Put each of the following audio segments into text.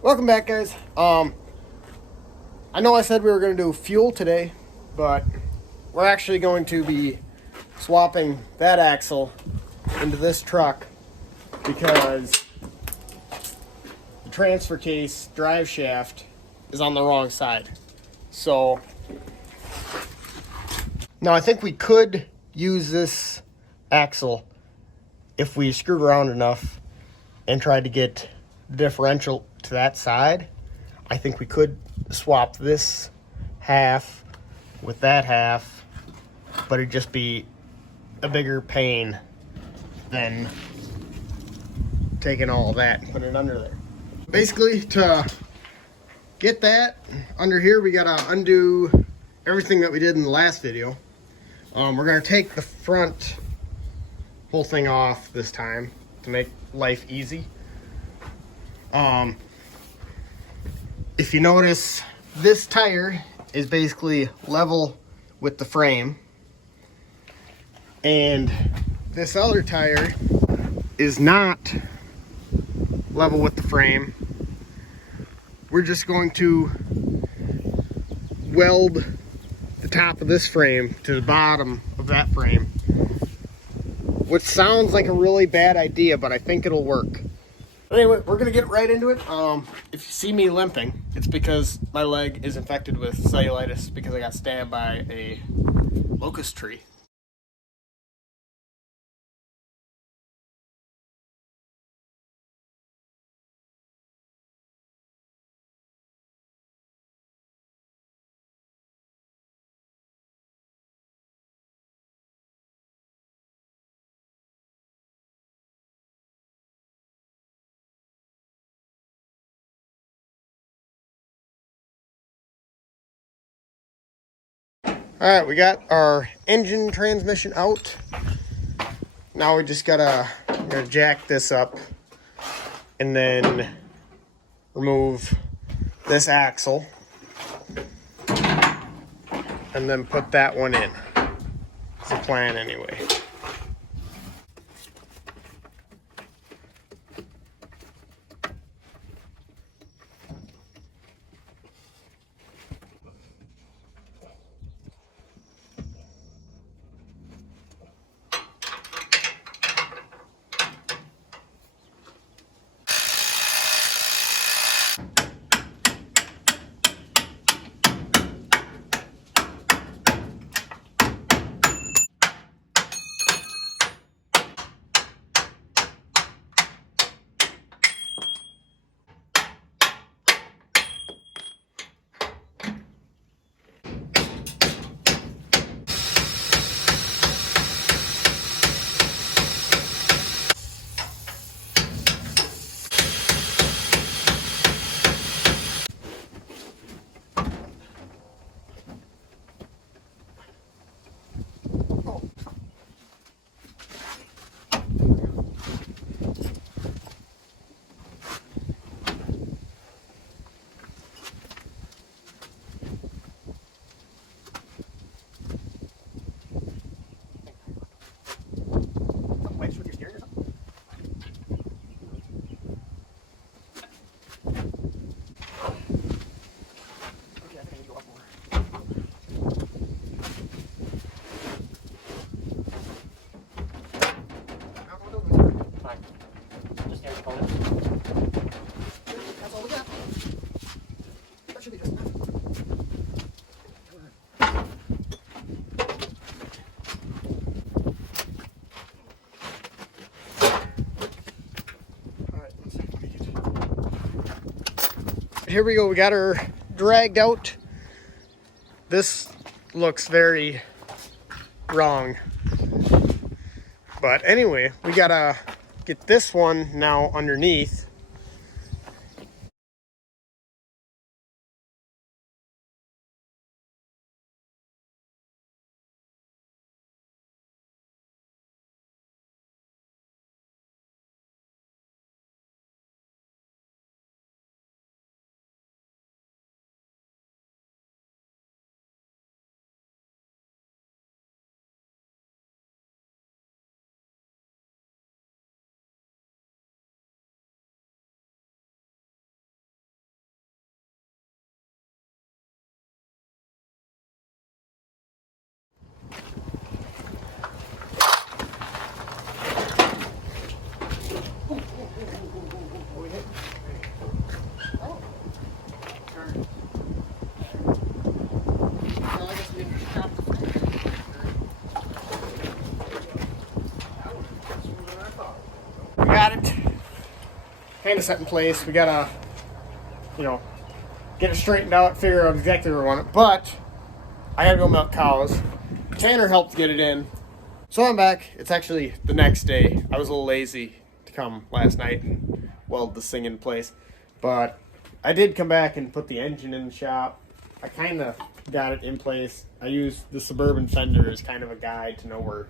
Welcome back, guys. I know I said we were going to do fuel today, but we're actually going to be swapping that axle into this truck because the transfer case drive shaft is on the wrong side. So now I think we could use this axle if we screwed around enough and tried to get the differential to that side. I think we could swap this half with that half, but it'd just be a bigger pain than taking all of that and putting it under there. Basically, to get that under here, we gotta undo everything that we did in the last video. We're gonna take the front whole thing off this time to make life easy. If you notice, this tire is basically level with the frame, and this other tire is not level with the frame. We're just going to weld the top of this frame to the bottom of that frame, which sounds like a really bad idea, but I think it'll work. Anyway, we're gonna get right into it. If you see me limping, it's because my leg is infected with cellulitis because I got stabbed by a locust tree. All right, we got our engine transmission out. Now we just gotta jack this up and then remove this axle and then put that one in. It's the plan anyway. Here we go, we got her dragged out. This looks very wrong. But anyway, we gotta get this one now underneath. kind of set in place. We gotta, you know, get it straightened out, figure out exactly where we want it. But I gotta go milk cows. Tanner helped get it in. So I'm back. It's actually the next day. I was a little lazy to come last night and weld this thing in place. But I did come back and put the engine in the shop. I kind of got it in place. I used the Suburban fender as kind of a guide to know where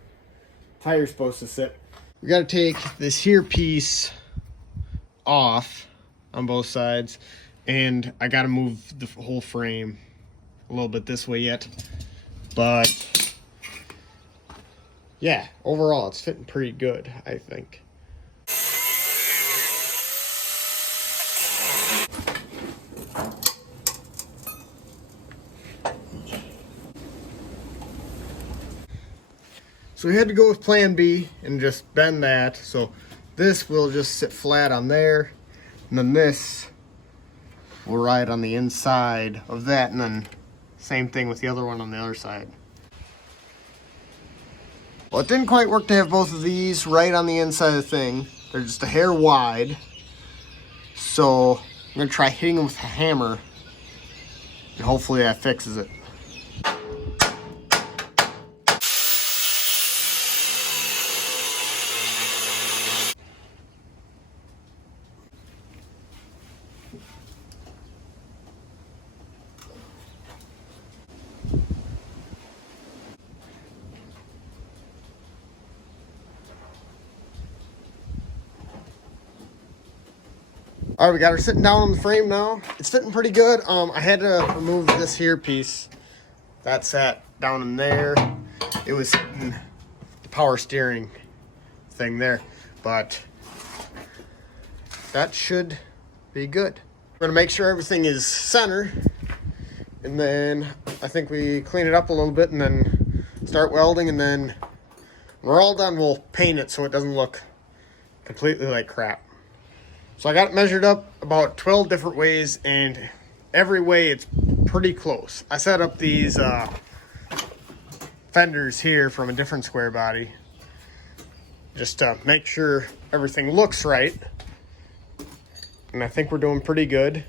the tire's supposed to sit. We got to take this here piece off on both sides. And I got to move the whole frame a little bit this way yet. But yeah, overall it's fitting pretty good, I think. So we had to go with plan B and just bend that. So this will just sit flat on there, and then this will ride on the inside of that, and then same thing with the other one on the other side. Well, it didn't quite work to have both of these right on the inside of the thing. They're just a hair wide. So I'm gonna try hitting them with a hammer, and hopefully that fixes it. All right, we got her sitting down on the frame now. It's fitting pretty good. I had to remove this here piece that sat down in there. It was hitting the power steering thing there, but that should be good. We're gonna make sure everything is center, and then I think we clean it up a little bit and then start welding, and then when we're all done, we'll paint it so it doesn't look completely like crap. So I got it measured up about 12 different ways, and every way it's pretty close. I set up these fenders here from a different square body just to make sure everything looks right. And I think we're doing pretty good.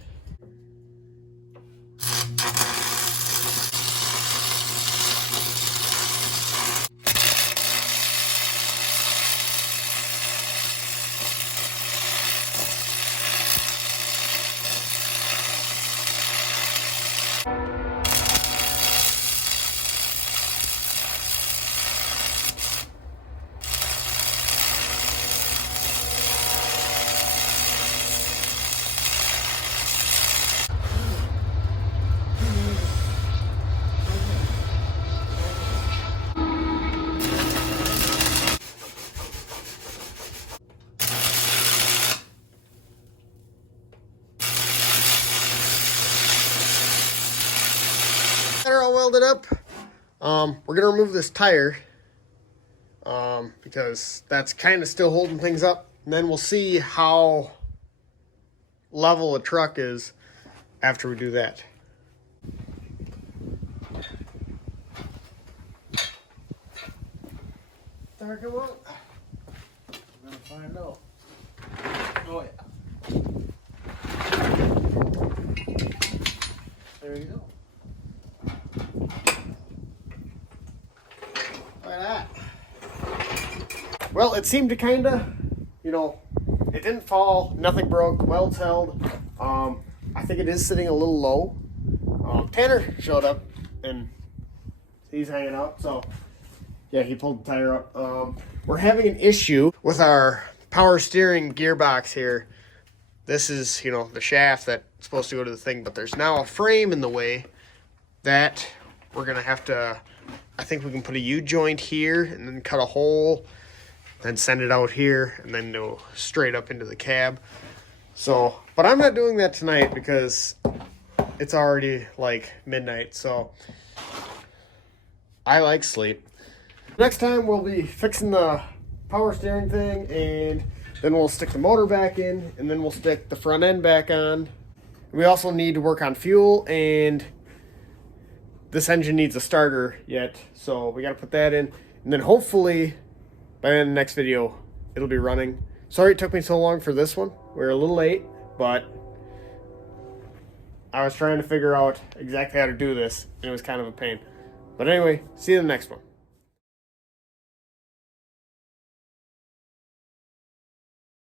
They're all welded up. We're gonna remove this tire because that's kind of still holding things up, and then we'll see how level the truck is after we do that. Tire come out. We're gonna find out. Oh yeah. There you go. Look at that. Well, it seemed to kind of, you know, it didn't fall, nothing broke, welds held. I think it is sitting a little low. Tanner showed up and he's hanging out, so yeah, he pulled the tire up. We're having an issue with our power steering gearbox here. This is, you know, the shaft that's supposed to go to the thing, but there's now a frame in the way that we're gonna have to, I think we can put a U-joint here and then cut a hole, then send it out here, and then go straight up into the cab. So, but I'm not doing that tonight because it's already like midnight, so I like sleep. Next time we'll be fixing the power steering thing, and then we'll stick the motor back in, and then we'll stick the front end back on. We also need to work on fuel, and this engine needs a starter yet, so we got to put that in, and then hopefully by the end of the next video it'll be running. Sorry it took me so long for this one. We're a little late, but I was trying to figure out exactly how to do this, and it was kind of a pain. But anyway, see you in the next one.